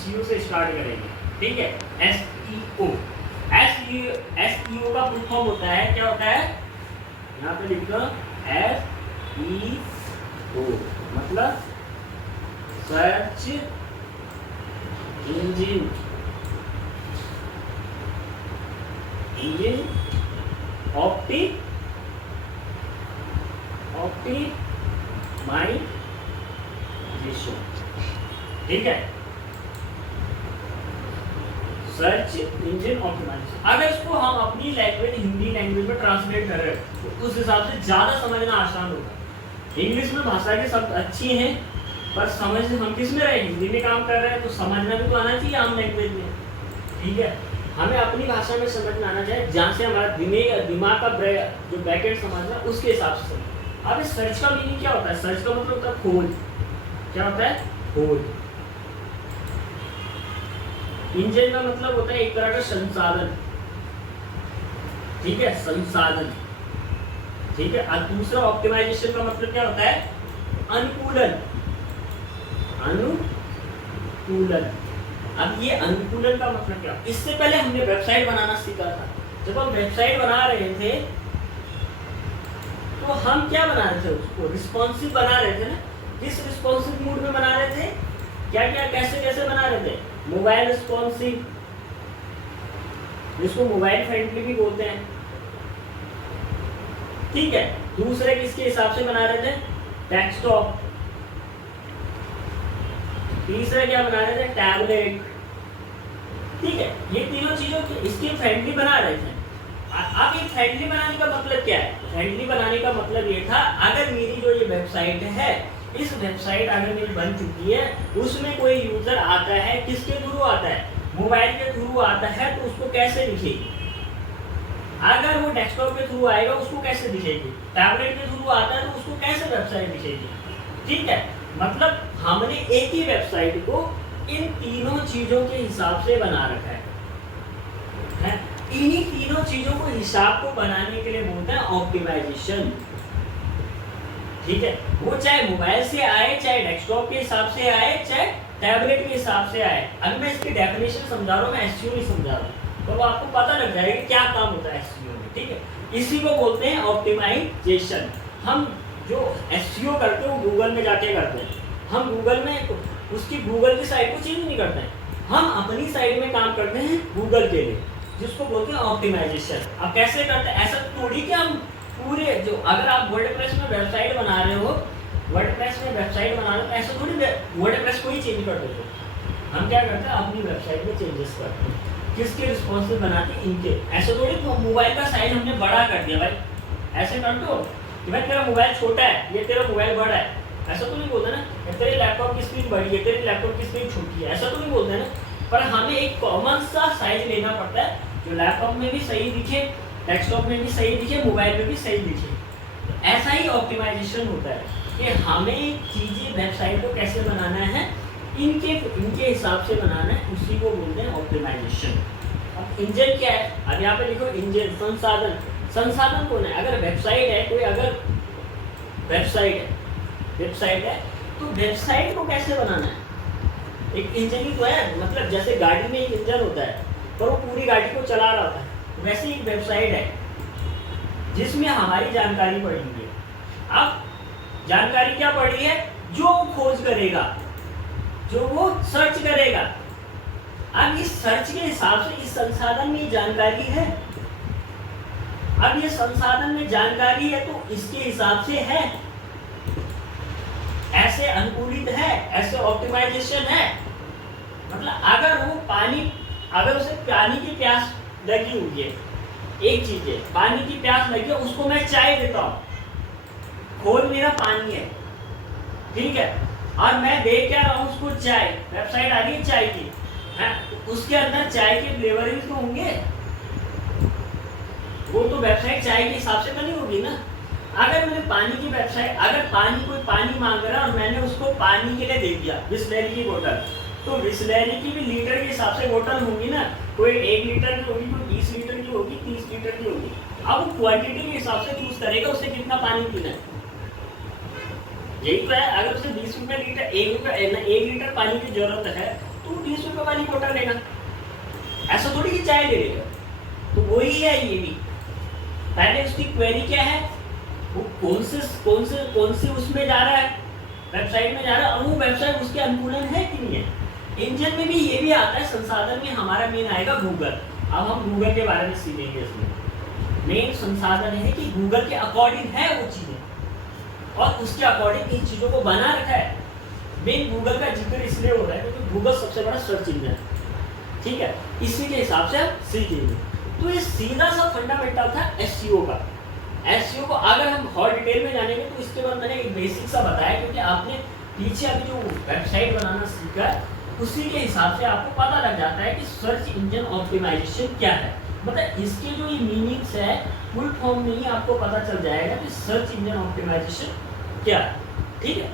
SEO से start करेंगे, ठीक है। SEO, SEO का फुल फॉर्म होता है, क्या होता है, यहाँ पे लिख दो SEO, मतलब सर्च इंजन ऑप्टिमाइजेशन, ठीक है। सर्च इंजन ऑप्टिमाइजेशन, अगर इसको हम अपनी लैंग्वेज हिंदी लैंग्वेज में ट्रांसलेट कर रहे हैं तो उस हिसाब से ज्यादा समझना आसान होगा। इंग्लिश में भाषा के शब्द अच्छी हैं, पर समझ हम किस में रहे, हिंदी में काम कर रहे हैं, तो समझना भी तो आना चाहिए आम लैंग्वेज में, ठीक है। हमें अपनी भाषा में समझना आना चाहिए, जहाँ से हमारा दिमाग का जो बैकएंड समझना उसके हिसाब से समझना। अब इस सर्च का मीनिंग क्या होता है, सर्च का मतलब होता है खोज, क्या होता है, खोज। इंजन का मतलब होता है एक तरह का संसाधन, ठीक है, संसाधन, ठीक है। और दूसरा ऑप्टिमाइजेशन का मतलब क्या होता है, अनुकूलन, अनुकूलन। अब ये अनुकूलन का मतलब क्या, इससे पहले हमने वेबसाइट बनाना सीखा था। जब हम वेबसाइट बना रहे थे तो हम क्या बना रहे थे, उसको रिस्पॉन्सिव बना रहे थे ना। किस रिस्पॉन्सिव मूड में बना रहे थे, क्या क्या कैसे कैसे बना रहे थे, मोबाइल रिस्पॉन्सिव, जिसको मोबाइल फ्रेंडली भी बोलते हैं, ठीक है। दूसरे किसके हिसाब से बना रहे थे, डेस्कटॉप। तीसरा क्या बना रहे थे, टैबलेट, ठीक है। ये तीनों चीजों की इसके फ्रेंडली बना रहे थे। अब ये फ्रेंडली बनाने का मतलब क्या है, फ्रेंडली बनाने का मतलब ये था, अगर मेरी जो ये वेबसाइट है, इस वेबसाइट अगर मेरी बन चुकी है, उसमें कोई यूजर आता है, किसके थ्रू आता है, मोबाइल के थ्रू आता है, तो उसको कैसे दिखेगी। अगर वो डेस्कटॉप के थ्रू आएगा उसको कैसे दिखेगी, टैबलेट के थ्रू आता है तो उसको कैसे वेबसाइट दिखेगी, ठीक है। मतलब हमने एक ही वेबसाइट को इन तीनों चीजों के हिसाब से बना रखा है। इन्हीं तीनों चीजों को हिसाब को बनाने के लिए बोलते हैं ऑप्टिमाइजेशन, ठीक है। वो चाहे मोबाइल से आए, चाहे डेस्कटॉप के हिसाब से आए, चाहे टैबलेट के हिसाब से आए। अब मैं इसकी डेफिनेशन समझा रहा हूँ, मैं SEO नहीं समझा रहा हूँ, तो आपको पता लग जाएगा कि क्या काम होता है SEO में, ठीक है। इसी को बोलते हैं ऑप्टिमाइजेशन। हम जो SEO करते हैं वो गूगल में जाके करते हैं। हम गूगल में उसकी गूगल की साइट को चेंज नहीं करते हैं, हम अपनी साइट में काम करते हैं गूगल के लिए, जिसको बोलते हैं ऑप्टिमाइजेशन। अब कैसे करते हैं, ऐसा थोड़ी कि हम पूरे जो, अगर आप वर्डप्रेस में वेबसाइट बना रहे हो, वर्डप्रेस में वेबसाइट बना रहे हो, ऐसा थोड़ी वर्डप्रेस को ही चेंज कर देते। हम क्या करते हैं, अपनी वेबसाइट में चेंजेस करते हैं, किसके रिस्पॉन्सिव बनाते हैं, इनके। ऐसा थोड़ी मोबाइल का साइज हमने बड़ा कर दिया भाई, ऐसे कर दो कि भाई तेरा मोबाइल छोटा है, ये तेरा मोबाइल बड़ा है, ऐसा तो नहीं बोलते ना। तेरे लैपटॉप की स्क्रीन बड़ी है, तेरे लैपटॉप की स्क्रीन छोटी है, ऐसा तो नहीं बोलते ना। पर हमें एक कॉमन सा साइज लेना पड़ता है, जो लैपटॉप में भी सही दिखे, डेस्कटॉप में भी सही दिखे, मोबाइल में भी सही दिखे। तो ऐसा ही ऑप्टिमाइजेशन होता है कि हमें चीजें वेबसाइट को कैसे बनाना है, इनके हिसाब से बनाना है, उसी को बोलते हैं ऑप्टिमाइजेशन। अब इंजन क्या है, अब यहाँ पे लिखो इंजन, संसाधन। संसाधन कौन है, अगर वेबसाइट है कोई, अगर वेबसाइट है तो वेबसाइट को कैसे बनाना है, एक इंजन ही तो है। मतलब जैसे गाड़ी में एक इंजन होता है पर वो पूरी गाड़ी को चला रहा होता है, वैसे ही एक वेबसाइट है जिसमें हमारी जानकारी पड़ी हुई है। अब जानकारी क्या पड़ी है, जो वो खोज करेगा, जो वो सर्च करेगा। अब इस सर्च के हिसाब से इस संसाधन में जानकारी है, अब ये संसाधन में जानकारी है तो इसके हिसाब से है, ऐसे अनुकूलित है, ऐसे ऑप्टिमाइजेशन है। मतलब अगर वो पानी, अगर उसे पानी की प्यास लगी हुई है, एक चीज है पानी की प्यास लगी है, उसको मैं चाय देता हूँ, खोज मेरा पानी है, ठीक है, और मैं देख क्या रहा हूँ उसको चाय, वेबसाइट आ रही है चाय की, है उसके अंदर चाय के फ्लेवरिंग तो होंगे, वो तो वेबसाइट चाय के हिसाब से तो नहीं होगी ना। अगर मैंने पानी की वेबसाइट, अगर कोई पानी मांग रहा है और मैंने उसको पानी के लिए दे दिया बिस्लेरी की बोतल, तो बिस्लेरी की भी लीटर के हिसाब से बोतल होगी ना, कोई 1 लीटर की होगी, कोई 20 लीटर की होगी, 30 लीटर की होगी। अब वो क्वांटिटी के हिसाब से चूज करेगा उसे कितना पानी पीना है, यही तो है। अगर उसे 20 रुपये लीटर, 1 लीटर पानी की जरूरत है तो तू 20 रुपए वाली बोतल लेना, ऐसा थोड़ी कि चाय ले लेगा। तो वही है ये भी, पहले उसकी क्वेरी क्या है, वो कौन से उसमें जा रहा है, वेबसाइट में जा रहा है, और वो वेबसाइट उसके अनुकूलन है कि नहीं है। इंजन में भी ये भी आता है, संसाधन में हमारा मेन आएगा गूगल। अब हम गूगल के बारे में सीखेंगे। इसमें मेन संसाधन है कि गूगल के अकॉर्डिंग है वो चीजें, और उसके अकॉर्डिंग इन चीजों को बना रखा है। मेन गूगल का जिक्र इसलिए हो रहा है क्योंकि गूगल सबसे बड़ा सर्च इंजन है, ठीक है, इसी के हिसाब से हम सीखेंगे। तो ये सीधा सा फंडामेंटल था एसईओ का। एसईओ को अगर हम और डिटेल में जानेंगे तो इसके बाद मैंने एक बेसिक सा बताया, क्योंकि आपने पीछे अभी जो वेबसाइट बनाना सीखा है उसी के हिसाब से आपको पता लग जाता है कि सर्च इंजन ऑप्टिमाइजेशन क्या है। मतलब इसके जो ये मीनिंग्स है फुल फॉर्म में ही आपको पता चल जाएगा कि सर्च इंजन ऑप्टिमाइजेशन क्या है, ठीक है।